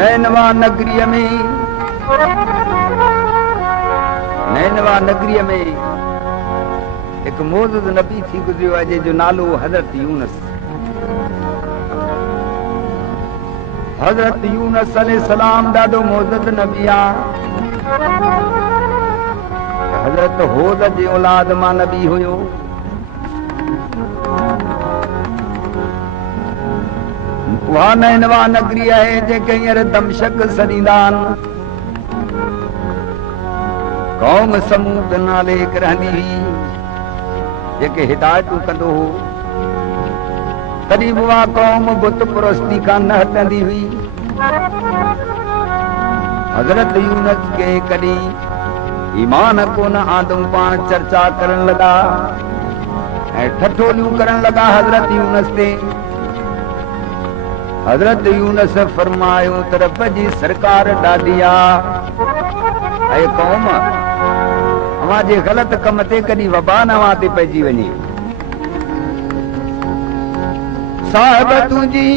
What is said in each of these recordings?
नैनवा नगरीअ में हिकु मोज़िज़ नबी थी गुज़रियो आहे जंहिंजो नालो हज़रत यूनस। हज़रत यूनस अलैहिस्सलाम ॾाढो मोज़िज़ नबी आहे। हज़रत होद जे औलाद मां नबी हुयो। उहा नैनवा नगरी आहे जेके हींअर दमशक सॾींदा आहिनि। क़ौम समूद नाले हिकु रहंदी हुई जेके हिदायतूं कंदो हो। तॾहिं बि उहा क़ौम बुत परस्ती खां न हटंदी हुई। हज़रत यूनस खे कॾहिं ईमान कोन आंदऊं पाण चर्चा करण लॻा ऐं ठठोलियूं करण लॻा हज़रत यूनस ते। हज़रत यूनस फरमायो त रब जी सरकार ॾाढी आहे। ऐं क़ौम अवां जे ग़लत कम ते कॾहिं वबा न अवां ते पइजी वञे। साहिब तुंहिंजी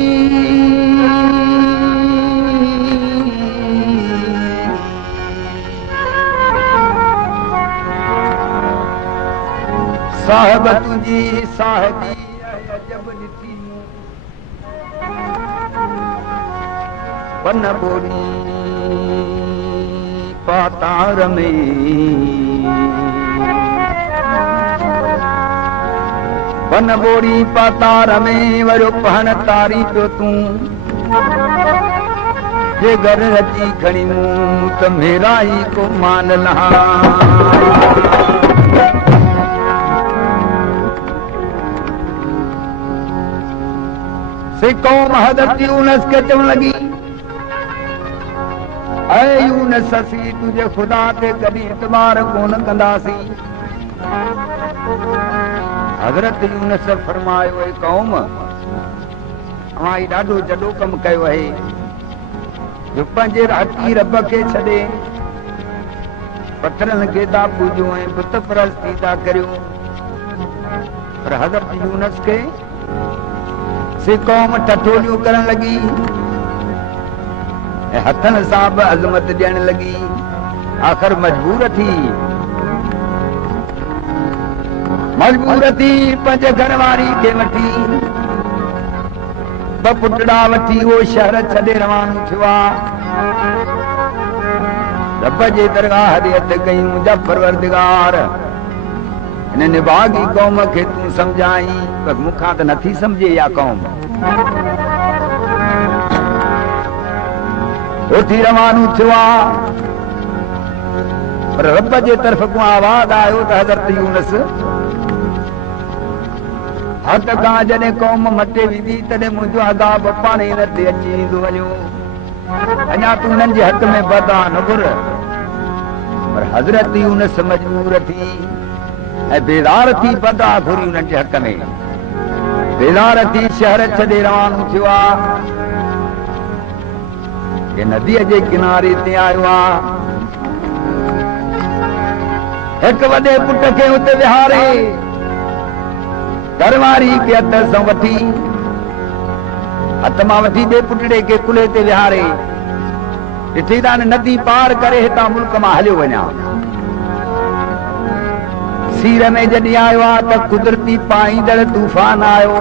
साहिब तुंहिंजी साहिबी अजब ॾिठी पन बोरी पातार में पन बोरी पातार में वरो पहन तारी पियो तूं जे घर अची खणी मूं त मेरा ई को मान लहा। से क़ौम हज़रत यूनस खे चवण लॻी ऐ यूनस असीं तुंहिंजे ख़ुदा ते कॾहिं इतबार कोन कंदासीं। हज़रत यूनस फरमायो ऐ क़ौम अवां ही ॾाढो जॾो कमु कयो आहे जो पंहिंजे राती रब खे छॾे पथरनि खे था पूॼो ऐं बुत परस्ती था करियो। पर हज़रत यूनस खे से क़ौम ठठोलियूं करण लॻी ऐं हथनि सां बि अज़मत ॾियण लॻी। आख़िर मजबूर थी पंहिंजे घर वारी खे वठी ॿ पुटड़ा वठी उहो शहर छॾे रवानो थियो आहे। रब जे दरगाह ते हथ कई मुंहिंजा परवरदिगार हिन निभागी क़ौम खे तूं सम्झाई पर मूंखां त नथी सम्झे इहा क़ौम। उथी रवानो थियो आहे पर रब जे तरफ़ खां आवाज़ आयो त हज़रत यूनस हथ खां जॾहिं क़ौम मटे वेंदी तॾहिं मुंहिंजो अज़ाब पाणे हिन ते अची वेंदो वञो। अञा तूं हुननि जे हक़ में बदा न घुर। पर हज़रत यूनस मजबूर थी ऐं बेज़ार थी बदा घुरी हुननि जे हक़ में। बेज़ार थी शहर छॾे रवानो थियो आहे कि नदीअ जे किनारे ते आयो आहे। हिकु वॾे पुट खे उते विहारे घरवारी खे हथ सां वठी हथ मां वठी ॿिए पुटड़े खे कुल्हे ते विहारे ॾिठी त नदी पार करे हितां मुल्क मां हलियो वञा। सीर में जॾहिं आयो आहे त कुदरती पाईंदड़ तूफ़ान आयो।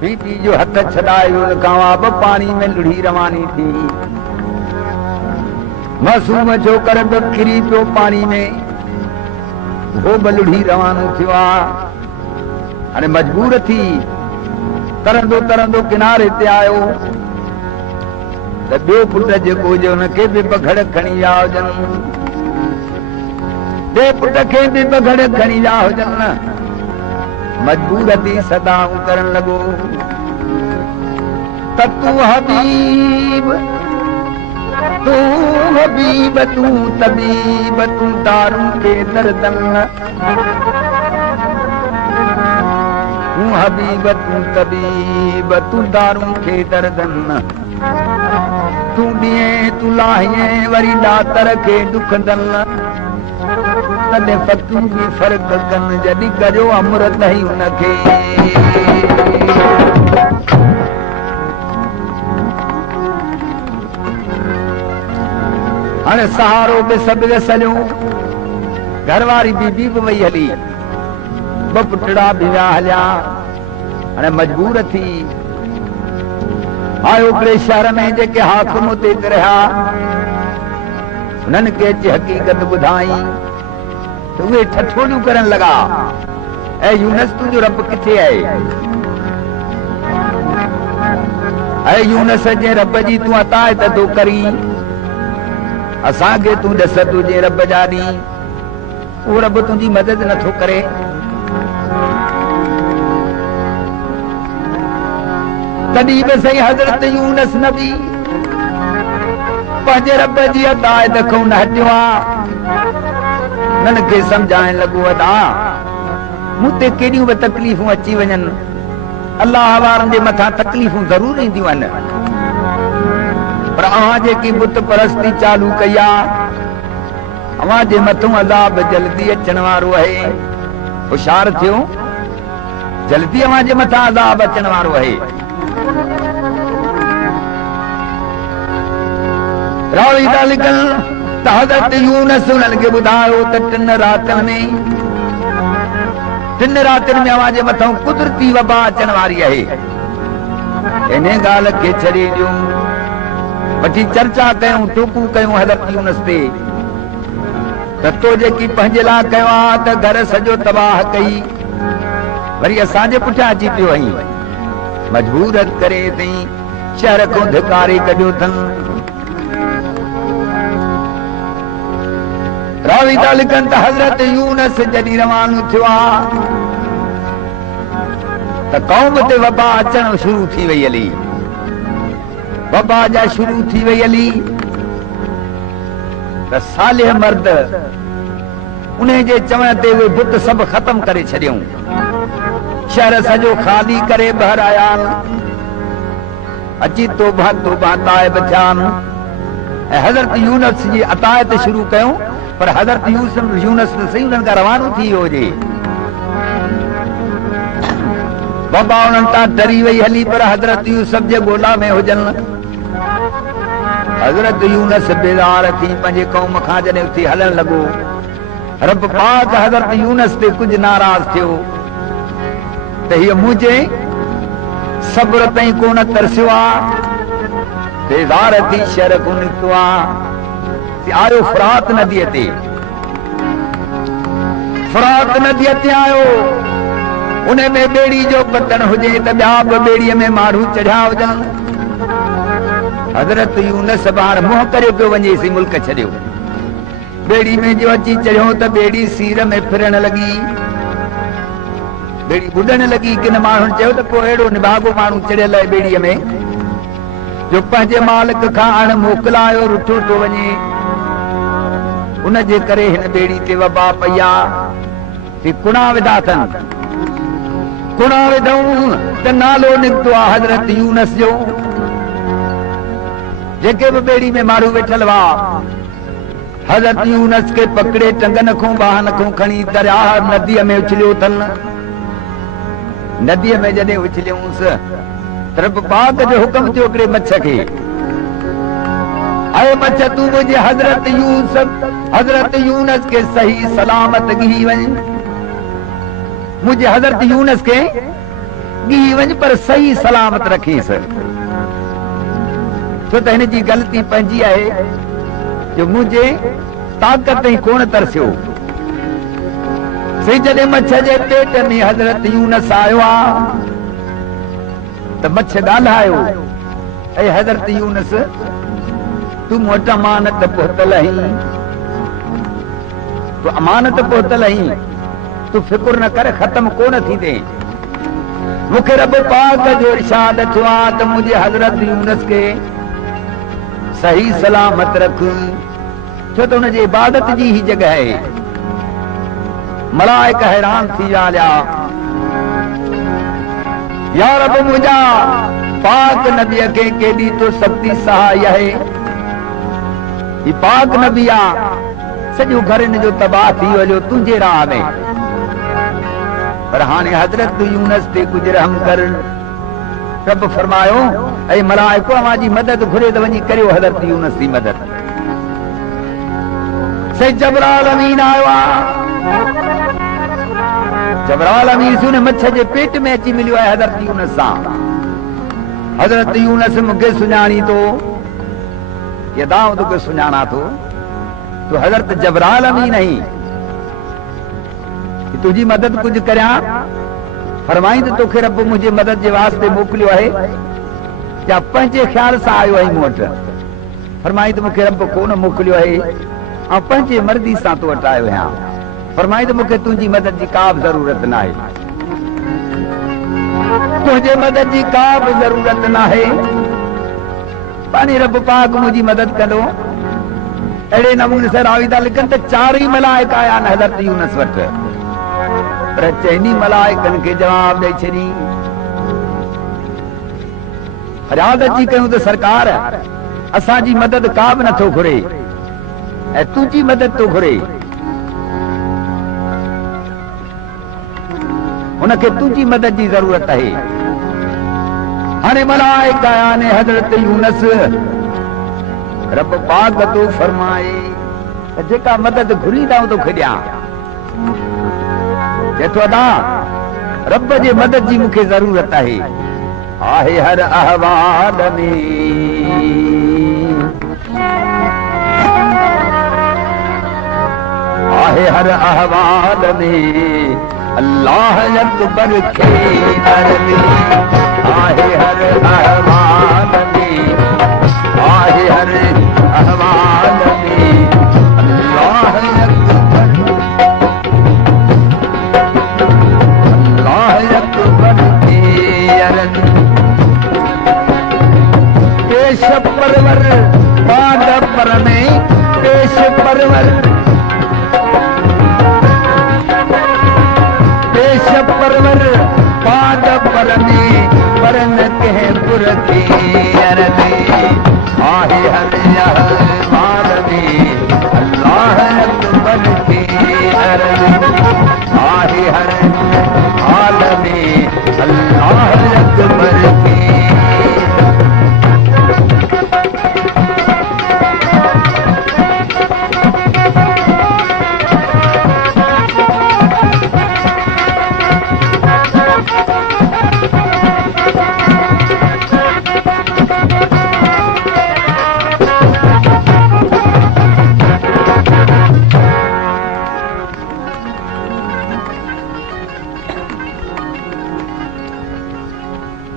बीटी जो हथ छॾायो खां बि पाणी में लुढ़ी रवानी थी। मासूम जो कर बि किरी पियो पाणी में वो बि लुढ़ी रवानो थियो आहे। हाणे मजबूर थी तरंदो तरंदो किनारे ते आयो त ॿियो पुट जेको हुजे हुनखे बि बघड़ खणी विया हुजनि। ॿिए पुट खे बि बघड़ खणी विया हुजनि। मजबूर थी सदाऊं करण लॻो त तूं हबीब तूं हबीब तूं तबीब तूं दारू के दर्दन तूं हबीब तूं तबीब तूं दारू के दर्दन तूं ॾिए तूं लाहे वरी ॾातर खे ॾुखंदन तॾहिं फतूं बि फ़र्क़ु कनि जॾहिं कजो अमृत ई हुनखे। हाणे सहारो बि सभु सॼो घरवारी बीबी बि वई हली, ॿ पुटड़ा बि विया हलिया। हाणे मजबूर थी आयो हिकिड़े शहर में जेके हाकिम उते रहिया, हुननि खे अची हक़ीक़त ॿुधाई त उहे ठठोलियूं करण लॻा, ऐं यूनस तुंहिंजो रब किथे आहे? ऐं यूनस जे रब जी तूं अतायत थो करी, असांखे तूं ॾस तुंहिंजे रब जा ॾींहुं, उहो रब तुंहिंजी मदद नथो करे। तॾहिं बि सही हज़रत यूनस नबी पंहिंजे रब जी अतायत खां न हटियो आहे। हुननि खे सम्झाइण लॻो, अदा मूं ते केॾियूं बि तकलीफ़ूं अची वञनि, अलाह वारनि जे मथां तकलीफ़ूं ज़रूर ईंदियूं आहिनि, पर अव्हां जेकी बुत परस्ती चालू कई आहे, अव्हां जे मथां अज़ाब जल्दी अचण वारो आहे। होशियार थियो, जल्दी अव्हां जे मथां अज़ाब अचण वारो आहे। रावी था लिखनि त हज़रत यूनस उन्हनि खे ॿुधायो त 3 रातिनि में अव्हां जे मथां कुदरती वबा अचण वारी आहे। इन ॻाल्हि खे छॾे ॾियो, वठी चर्चा कयूं, टोकूं कयूं हज़रत यूनस ते त तो जेकी पंहिंजे लाइ कयो आहे त घर सॼो तबाह कई, वरी असांजे पुठियां अची पियो आई, मजबूर करे अथई शहर खां धिकारे कढियो अथनि। रावी था लिखनि त हज़रत यूनस जॾहिं रवानो थियो आहे त क़ौम ते वबा अचण शुरू थी वई हली, वबा जा शुरू थी वई हली त सालिह मर्द उन जे चवण ते उहे बुत सभु ख़तम करे छॾियऊं, शहर सॼो ख़ाली करे ॿाहिर आया, अची तौबा ताइब थिया ऐं हज़रत यूनस जी अतायत शुरू कयूं। पर हज़रत यूनस सही उन्हनि खां रवानो थी वियो हुजे, वबा उन्हनि तां डरी वई हली, पर हज़रत यूसुफ जे ॻोल्हा में हुजनि। हज़रत यूनस बेज़ार थी पंहिंजे क़ौम खां जॾहिं उथी हलण लॻो, रब पाक हज़रत यूनस ते कुझु नाराज़ थियो त हीअ मुंहिंजे सब्र ताईं कोन तरसियो आहे, बेज़ार थी शहर कोन निकितो आहे, आयो फरात नदीअ ते, फरात नदीअ ते आयो, उन में ॿेड़ी जो बटन हुजे त ॿिया बि ॿेड़ीअ में माण्हू चढ़िया हुजनि। हज़रत यूनस ॿार मुंहुं करे पियो वञेसि, मुल्क छॾियो, ॿेड़ी में जो अची चढ़ियो त ॿेड़ी सीर में फिरण लॻी, ॿेड़ी ॿुॾण लॻी। किन माण्हुनि चयो त पोइ अहिड़ो निभागो माण्हू चढ़ियल आहे ॿेड़ीअ में जो पंहिंजे मालिक खां अण मोकिलायो रुठो थो वञे, उन जे करे हिन ॿेड़ी ते वबा पई आहे। कुणा विधा अथनि, कुणा विधऊं त नालो निकितो आहे हज़रत यूनस जो। जेके बि ॿेड़ी में माण्हू वेठल हुआ, हज़रत यूनस खे पकड़े टंगन खां बाहन खां खणी दरिया नदीअ में उछलियो अथनि। नदीअ में जॾहिं उछलियूंसि त रब पाक जो हुकुम थियो हिकिड़े मच्छ खे, अरे मच्छ तूं मुंहिंजे हज़रत यूनस खे सही सलामत गिही वञ, मुंहिंजे हज़रत यूनस खे गिही वञ, पर सही सलामत रखीसि, छो त हिन जी ग़लती पंहिंजी आहे जो मुंहिंजे ताक़त ई कोन तरसियो। सही जॾहिं मच्छ जे पेट में हज़रत यूनस आयो आहे त मच्छ ॻाल्हायो, ऐं हज़रत यूनस तूं मूं वटि अमानत पहुतल आहीं, तूं अमानत पहुतल आहीं, तूं फिकुर न कर, ख़त्म कोन थींदे। मूंखे रब पाक जो इरशाद थियो आहे त मुंहिंजे हज़रत यूनस खे सही सलामत रख, छो त हुनजी इबादत जी ही जॻह आहे। मलाइक हैरान थी विया, या रब मुंहिंजा पाक नबीअ खे केॾी तो सख़्ती सहाय आहे, ही पाक नबी आहे, सॼो घर हिन जो तबाह थी वियो तुंहिंजे राह में, पर हाणे हज़रत यूनस ते कुझु रहम कर। रब फरमायो, ऐं मलाइको अव्हां जी मदद घुरे त वञी करियो हज़रत यूनस जी मदद। से जबराल अमीन आयो आहे। जबराल अमीन सुन मच्छ जे पेट में अची मिलियो आहे हज़रत यूनुस सां। हज़रत यूनुस मूंखे सुञाणी थो, यदाऊं तोखे सुञाणा थो, तूं हज़रत जबराल अमीन आहीं, तुझी मदद कुछ करियां। फरमाई त तोखे रब मुंहिंजे मदद जे वास्ते मोकिलियो आहे या पंहिंजे ख़्याल सां आयो आहीं मूं वटि? फरमाई त मूंखे रब कोन मोकिलियो आहे ऐं पंहिंजे मर्ज़ी सां तो वटि आयो आहियां। फरमाई त मूंखे तुंहिंजी मदद जी का बि ज़रूरत न आहे, तुंहिंजे मदद जी का बि ज़रूरत न आहे, पाणी रब पाक मुंहिंजी मदद कंदो। अहिड़े नमूने सां रावी था लिखनि त 4 मलाइका आया आहिनि हज़रत यूनुस वटि, पर चइनी मलाइकनि खे जवाब ॾेई छॾी। फरियाद अची कयूं त सरकार असांजी मदद का बि नथो घुरे ऐं तुंहिंजी मदद थो घुरे, हुनखे तुंहिंजी मदद जी ज़रूरत आहे। हाणे मलाइका आया आहिनि हज़रत यूनुस, रब पाक तो फरमाए जेका मदद घुरींदा तोखे ॾियां। जेतो अदा रब जे मदद जी मूंखे ज़रूरत आहे हर अहवाल में, आहे हर अहवाल में अल्लाह अकबर खे दरमी, आहे हर अहवाल में, आहे हर अहवाल में अल्लाह अकबर, अल्लाह अकबर के अरज। पेश परवर बाद पर में, पेश परवर, पेश परवर बाद पर में, परन कह पुर की अरज, आहे हर अहवाल में अल्लाह अकबर की अरज, आहे हर हाल में अल्लाह अकबर की।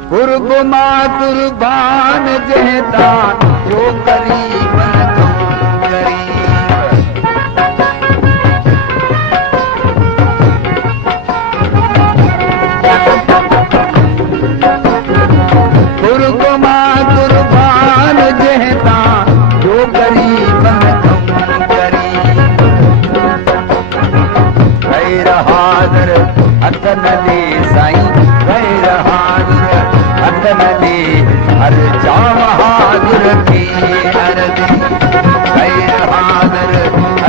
कुर्बमा कुर्बान जहता जो करीब कुर्बमा कुर्बान जहता जो करीब गैर हाज़िर अतन दे साईं, गैर हाज़िर अतन दे हर जाम हाज़िर की अर्ज़, गैर हाज़िर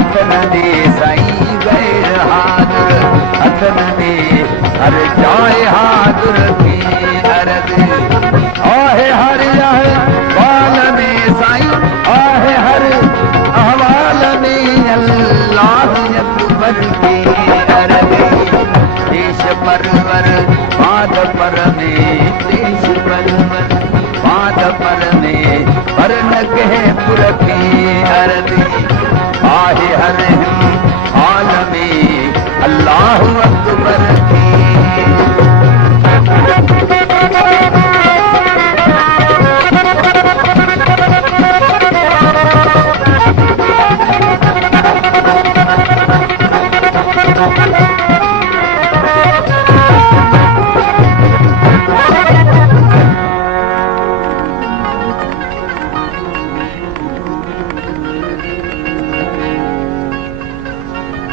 अतन दे साईं, गैर हाज़िर अतन दे हर जाए हाज़िर की अर्ज़, आहे हर अहवाल में साईं, आहे हर अहवाल में अल्लाह अकबर की अर्ज़। देश परवर बाद पर में, देश परवर बाद पर में, परन कह पुर की अर्ज़, आहे हर हाल में अल्लाह अकबर की।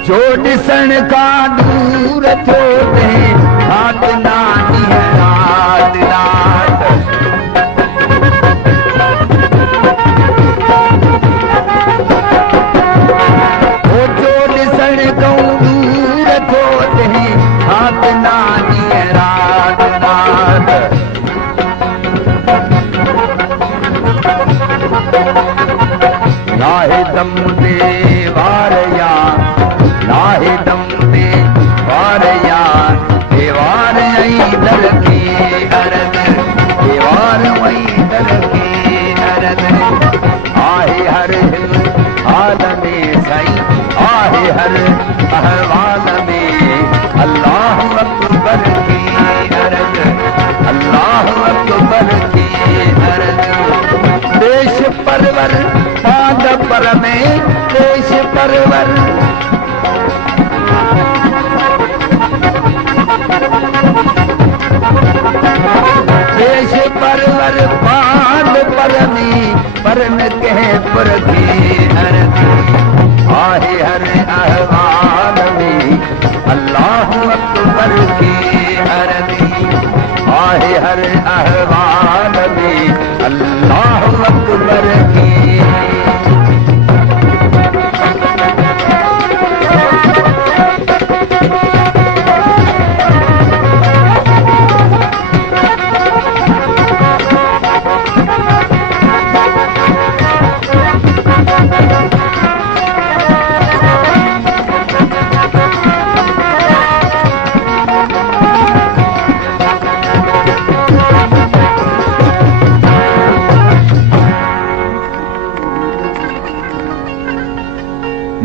जो ॾिसण खां दूर थियो ते रात नानी रात रात, जो ॾिसण खां दूर थियो ते रात नानी रात रात, नाहे दम दे वार अहवाल में अल्लाह अकबर की अर्ज, अल्लाह अकबर की अर्ज। देश परवर पाद पर में देश परवर, देश परवर पाद पर में परन कह पर की अर्ज। आहे हर अहवाल में अल्लाह अकबर की अर्ज, आहे हर अहवाल में अल्लाह अकबर की।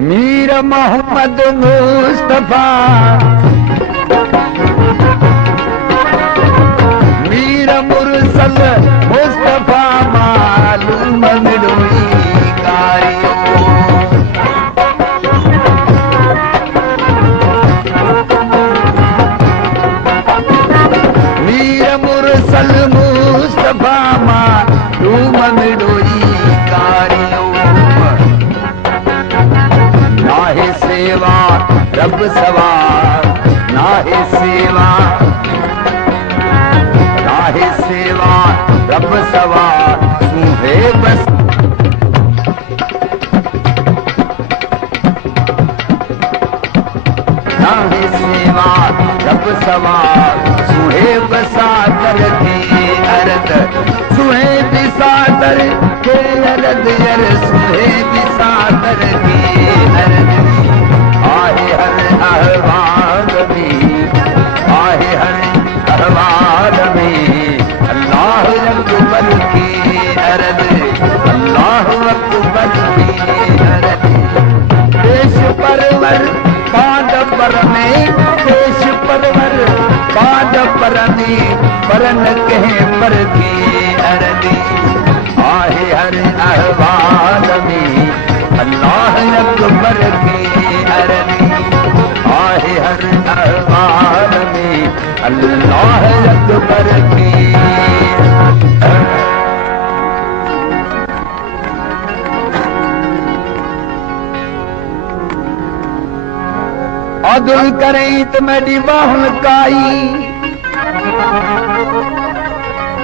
मीर मोहम्मद मुस्तफा, मीर मुरसल मुस्तफा मालूम मिलोई कारियो। मीर मुरसल मुस्तफा मालूम मिलोई कारियो। नाहे सेवा रब सवार, नाहे सेवा, नाहे सेवा रब सवार सुहे बस। नाहे सेवा रब सवार सुहे बसा कर की अर्द, सुहे बिसा कर के अर्द यर, सुहे बिसा कर की अर्द। आहे हर अहवाल में, आहे हर अहवाल में अल्लाह अकबर की अर्ज, अल्लाह अकबर की अर्ज। देश परवर पाद पर में, देश परवर पाद पर में परन कहे पर की अर्ज। आहे हर अहवाल में अल्लाह अकबर की अर्ज, आहे हर अहवाल में अल्लाह अकबर की। अदुल करें तो मेरी बाहुल काई,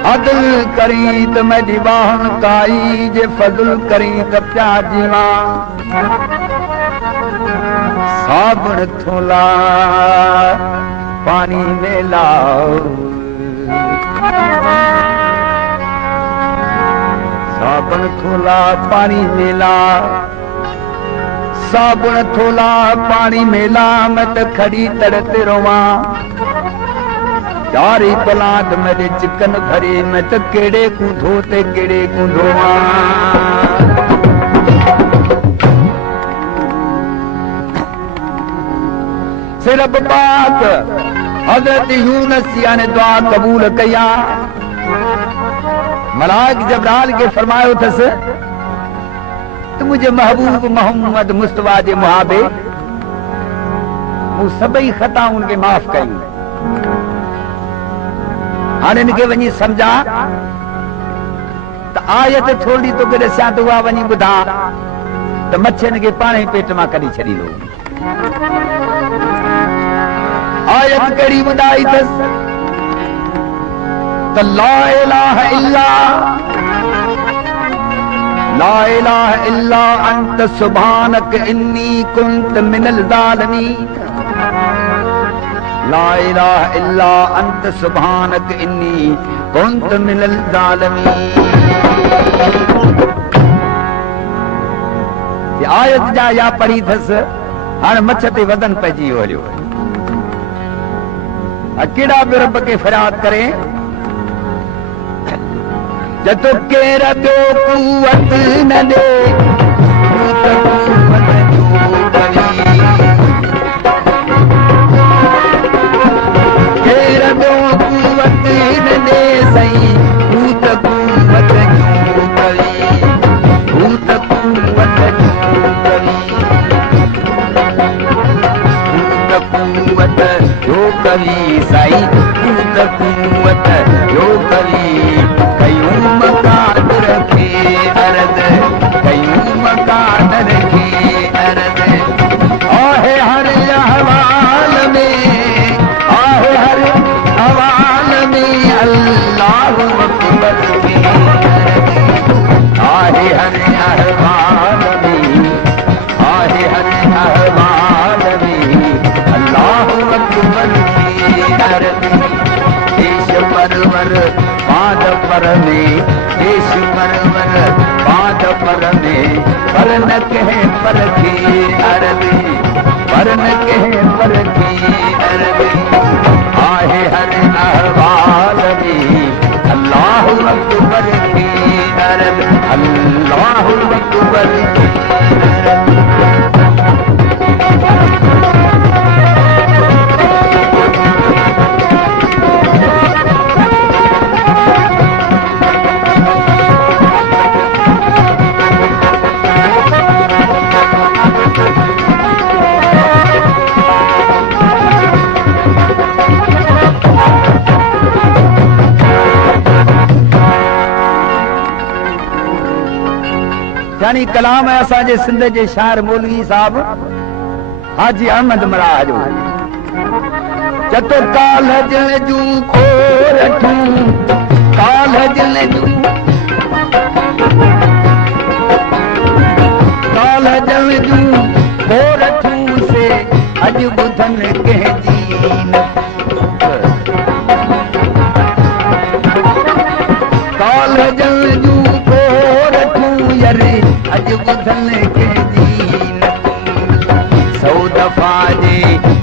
अदुल करी तो मेरी बाहुल काई, जे फजुल करी तो प्यार जीवा। साबुन थोला पानी में लाओ, साबुन थोला पानी में ला, साबुन थोला पानी में ला। मैं तो खड़ी तड़ते रोवा चारी पलाट मेरे चिकन भरे, मैं तो केड़े को धोते केड़े को धोवा। सिर्फ बात हजरत यूनुस ने दुआ कबूल किया। मलाइक जबराल के फरमायो थस तो मुझे महबूब मोहम्मद मुस्तफा जे मुहाबे वो सभई खता उनके माफ कई। हाणे इनके वञी समझा त आयत थोड़ी तो के दसिया तो उहा वञी ॿुधा त मच्छिन खे पाण ई पेट मां कढी छॾींदो। आयत कहिड़ी ॿुधाई अथसि त ला इलाहा इल्ला, ला इलाहा इल्ला अंत सुभानक इन्नी कुंत मिनल ज़ालिमीन। ला इलाहा इल्ला अंत सुभानक इन्नी कुंत मिनल ज़ालिमीन। आयत जा या पढ़ी अथसि। हाणे मछ ते वदन पइजी वियो। केड़ा बि रब के फरियाद करे जतो केर ॿियो कुवत न ॾे कवि साई कूत कुवत यो कवि कयूं मकान रखे अर्द कयूं मकान रखे अर्द आहे हर अहवाल में आहे हर अहवाल में अल्लाह अकबर की आहे हर अहवाल में आहे हर अहवाल में अल्लाह अकबर की अर्द देश परवर पाद पर में देश परवर पाद पर में पर न कहे पर की अरबी पर न कहे पर की अरबी आहे हर अहवाल में अल्लाह अकबर की अरब अल्लाह अकबर की यानी कलाम है असांजे सिंध जे शायर मौलवी साहब हाजी अहमद मराह जो चतो काल जल जू खोर ठूं काल जल जू काल जल जू खोर ठूं से अज बुधन कह जीन काल जल जू खोर ठूं यरे अज बुधन के दीन सौ दफा जे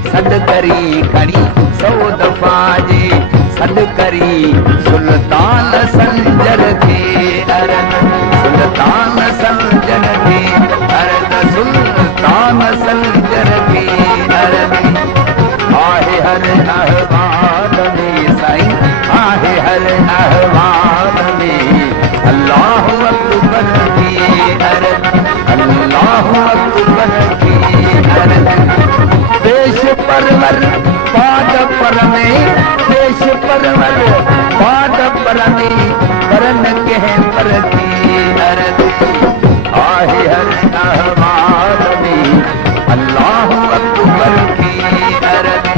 सद करी खड़ी सौ दफा जे सद करी सुल्तान संजर थे अरद सुल्तान संजर थे अरद सुल्तान संजर थे अरद आहे हर अहवाल में साईं आहे हर अहवाल में अल्लाह अकबर अल्लाह अकबर की अरद देश परवर पाद पर में देश परवर पाद पर में परन कह पर की अरद आहे हर अहवाल में अल्लाह अकबर की अरद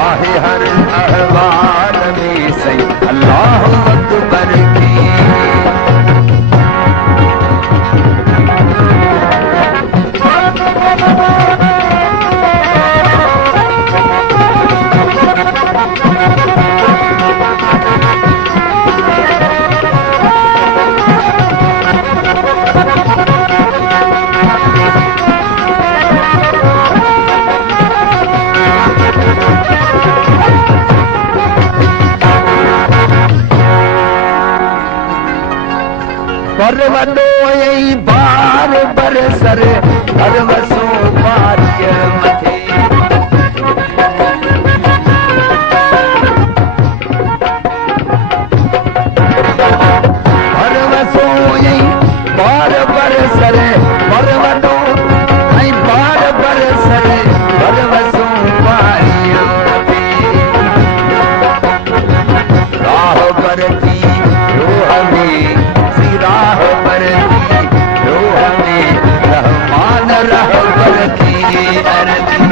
आहे हर अहवाल में सही अल्लाह अकबर की पर्वतो यही बार बरसर परवसो भाग्य मथे परवसो यही बार बरसर पर्वतो यही बार बरसर परवसो भाग्य मथे राह पर की रोह में राह पर रोह में रहमान रहबर की अरदी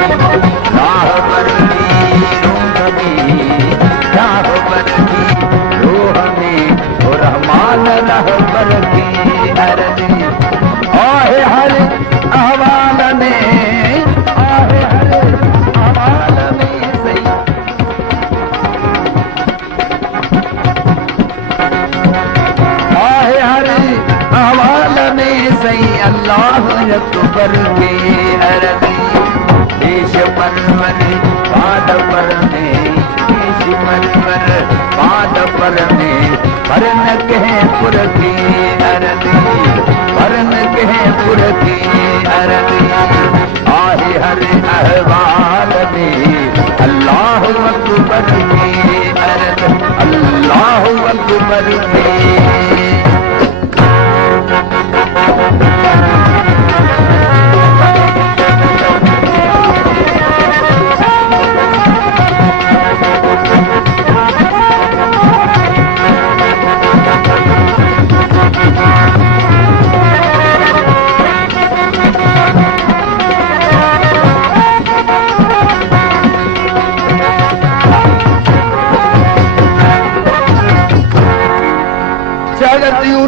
राह पर रोह में राह पर रोह में रहमान रहबर की अरदी आहे हर अहवाल में आहे हर अहवाल में सही सही अल्लाह अकबर के अरबी देश परवर पाद पर में देश परवर पाद पर में पर न कहे पुर की अरबी पर न कहे पुर की अरबी आहे हर अहवाल में अल्लाह अकबर के अरब अल्लाह अकबर के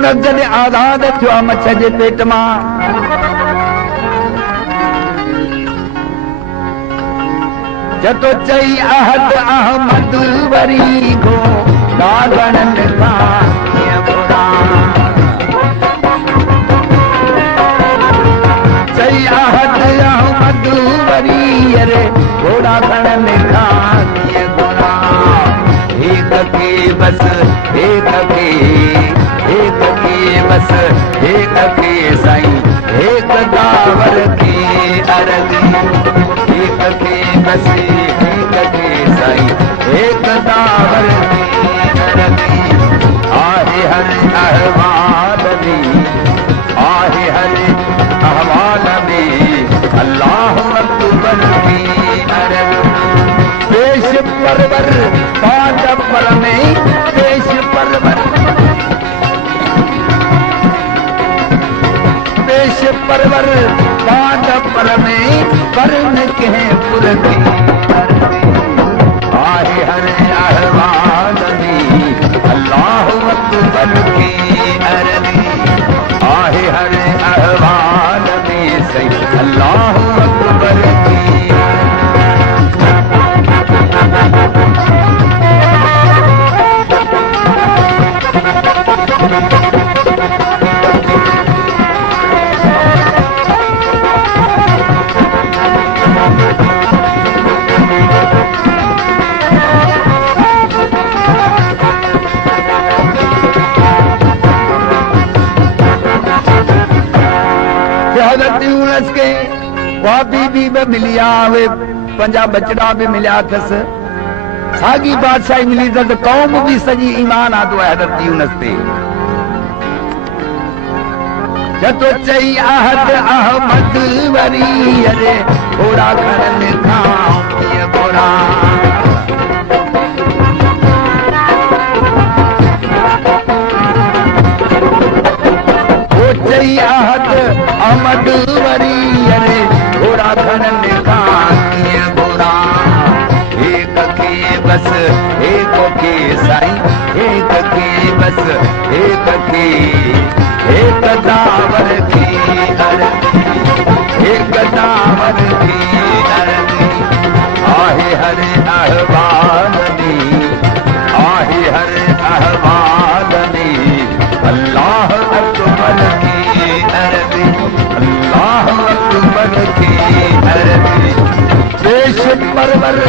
यूनस जॾहिं आज़ाद थियो आहे मच्छ जे पेट मां जतो चई अहद अहमद वरी गो दागणन खां चई अहद अहमद वरी अरे घोड़ा खणन खां घोड़ा एक के बस एक के बस एक के साईं एक दावर की अरगी एक के बस एक के साईं एक दावर की अरगी आहे हर अहवाल में आहे हर अहवाल में अल्लाह अकबर की अरगी पेश परवर पांच पर में पेश परवर पेश परवर पांच पर में परन के पुर की आहे हर अहवाल में अल्लाह अकबर की अरबी आहे हर अहवाल में सही अल्लाह अकबर की के वहाँ बीबी भी मिली वे पंजा बचड़ा भी मिलिया अथसि साॻी बादशाही मिली त क़ौम भी सॼी ईमान आंदो आहे हज़रत यूनुस ते जतो चई अहद अहमद वरी अरे घोड़ा खणन खां घोड़ा चई अहद अहमद वरी अरे घोड़ा खणन खां घोड़ा एक के बस एक के साईं एक के बस एक के एक दावर की अरबी एक दावर की अरबी आहे हर अहवाल में आहे हर अहवाल में अल्लाह अकबर की अरबी अल्लाह अकबर की अरबी पेश परवर